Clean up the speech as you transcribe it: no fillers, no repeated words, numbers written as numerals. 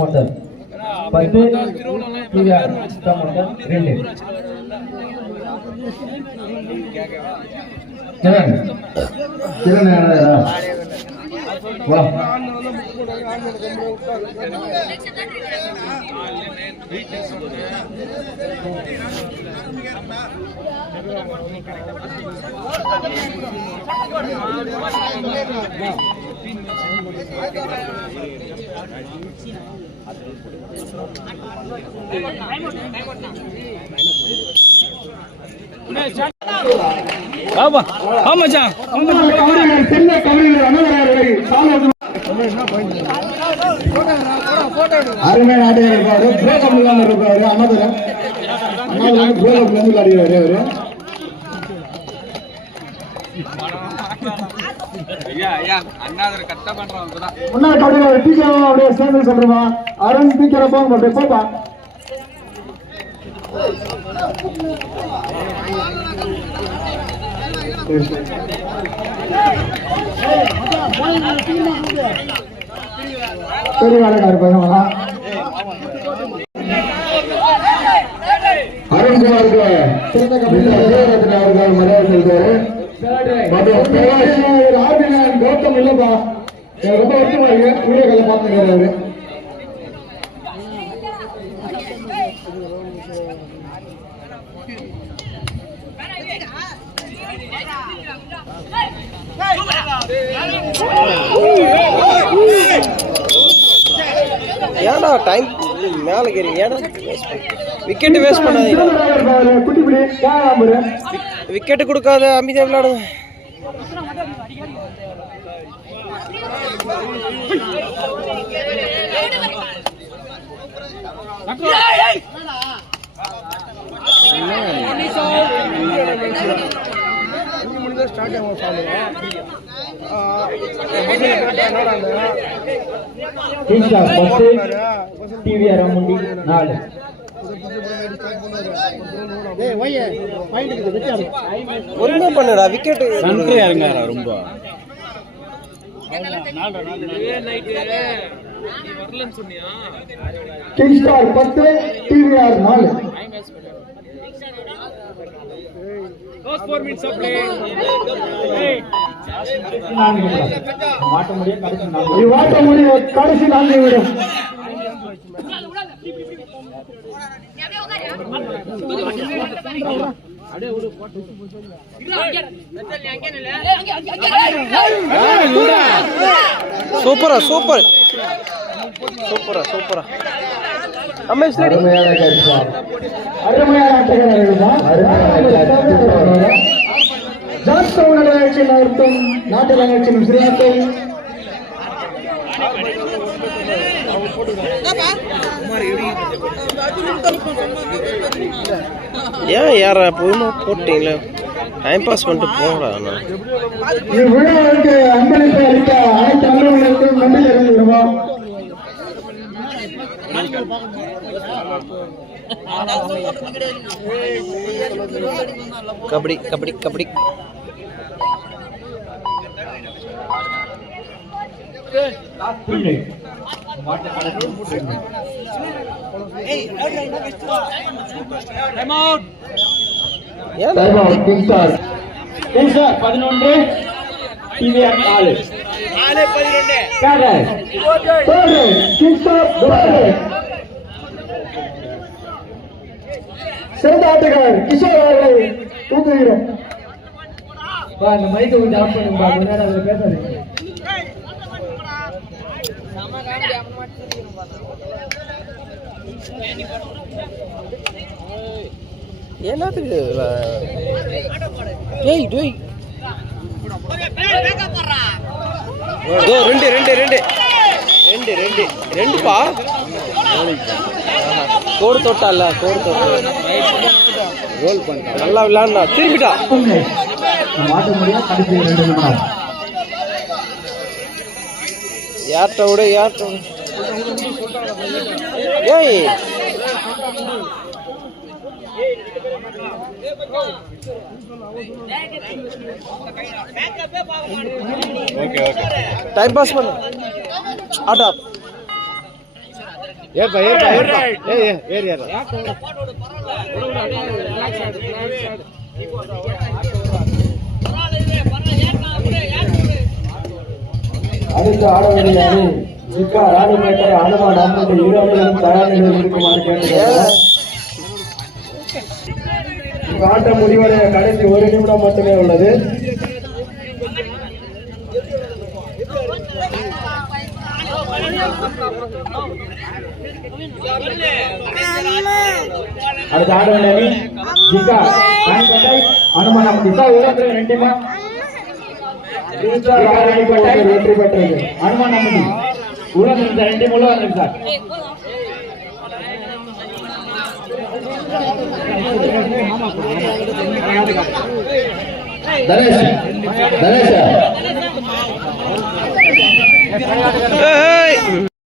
motor. Pasti tidak kita motor rendah. Jangan ada. Wah. Apa? How much? அருமை நாட்டுகள் இருப்பாரு பிரேக்கம் இல்லாம இருப்பாரு அண்ணாதுரை பிரேக்கம் விளையாடுவாரு அவரு முன்னாடி கடையில் டீச்சர் அப்படியே சேர்ந்து சொல்றமா அருண் டீச்சரை போக அப்படியே போப்பா சரி வேலைக்காரு பையன் அருண்குமாருக்கு அவர்கள் மரியாதை செலுத்துவாரு. கௌதம் இல்லப்பா எனக்கு ரொம்ப வருஷமா இருக்கு வீடியோ கால பாத்துக்கிறாரு. ஏடா டைம் மேல கேறீங்க ஏடா விக்கெட் வேஸ்ட் பண்ணாதீங்க விக்கெட் கொடுக்காத அமைதியா விளையாடுங்க ஒன்னும் பண்ணுடா விக்கெட் ரொம்ப கிங் ஸ்டார் 10 டிவிஆர் 4 மாட்ட முடியும் கடைசி 4 நிமிடம் சூப்பரா சூப்பர் சூப்பரா சூப்பரா அருமையான நாட்டு நிகழ்ச்சியும் சிறப்பு ஏன் யாரா போய் போட்டீங்களா டைம் பாஸ் பண்ணிட்டு போங்கடா விழாவுக்கு அன்பளிப்பு அளித்த அனைத்து அலுவலர்களுக்கும் நன்றி தெரிவிக்கிறோம். கபடி கபடி கபடி சிறந்த ஆட்டக்காரர் கிஷோர் அவர்களை ஊக்குகிறோம். அந்த மைக்கை கொஞ்சம் ஆஃப் பண்ணுங்க, கொஞ்ச நேரம் அதில் பேசாதீங்க. என்னத்துக்கு டேய் டேய் ரெண்டு ரெண்டு ரெண்டு ரெண்டு ரெண்டு ரெண்டுப்பா கோடு தொட்டால கோடு தொட்டா ரோல் பண்ண நல்லா விளையாண்டா திரும்பிட்டா மாட்ட முடியாது. கடைசி 2 நிமிடம் யார்ட்ட விட யார்ட்ட ஏய் டைம் பாஸ் பண்ணு ஆட்டா ஏற்பா ஏறி அடுத்து ஆட வேண்டிய அணி ஜிக்கா ராணிப்பேட்டை அனுமான் அம்மன் இருவரும் தயார் நிலையில் இருக்குமாறு கேட்டுக்கிறார். இந்த ஆட்டம் முடிவடைய கடைசி 1 நிமிடம் மட்டுமே உள்ளது. அடுத்த ஆட வேண்டிய அணி ஜிக்கா ராணிப்பேட்டை அனுமான் அம்மன் ஜிக்கா உலகத்தில் 2 டீமா வெற்றி பெற்றது. அனுமான் அம்மன் உலகம் 2 டீம் உள்ள இருக்கு சார். தனேஷ்